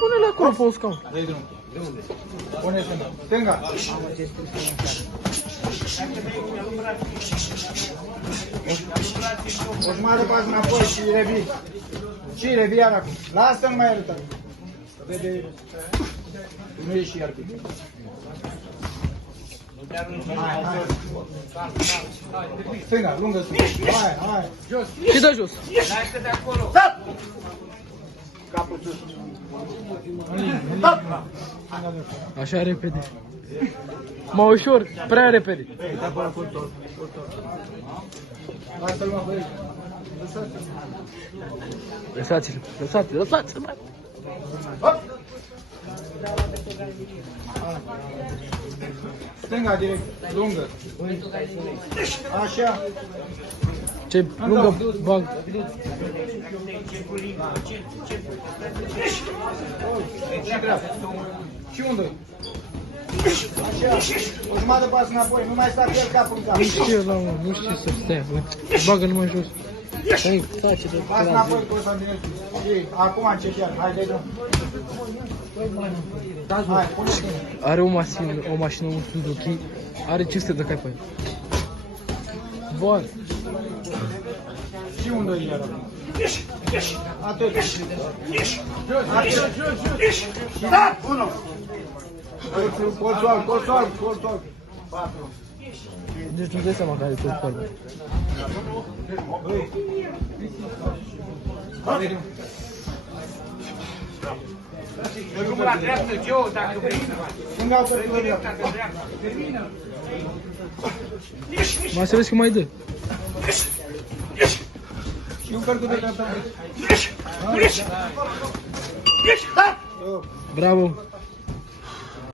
Pune-le acolo pe un scaun. Dă-i drum. Pune stânga. O jumătate de pas înapoi și revii. Și revii iar acum. Lasă-l mai arătă. Vede. Nu ieși iar bine. Hai. Stânga, lungă sus. Hai. Jos. Și dă jos. Lasă de acolo. Capul sus. Așa repede. Mai ușor, prea repede. Lasă-l mă băi. Lăsați-l, mai. Stânga direct, lungă. Așa. Ce lungă bag. Și dreapta. Și unde? Așa. O jumătate de pas înapoi, nu mai sta pe el capul în cap. Nu știu, nu știu să stea. Bagă numai jos. Hai, tace de Pas înapoi, Constantinescu. Și acum încep iar. Hai, dai drum. Hai, pune-te. Are o mașină, un Suzuki. Are 500 de cai pe el. Bun. Și unde e iar acum? Atât. Da, bună! Colțul. 4. Deci nu-ți dai seama care e tot forma. Drumul la dreaptă, Geo, dacă vrei. Stânga pe dreapta. Mai să vezi că mai dă. Și un cărcut de dreapta. Bravo.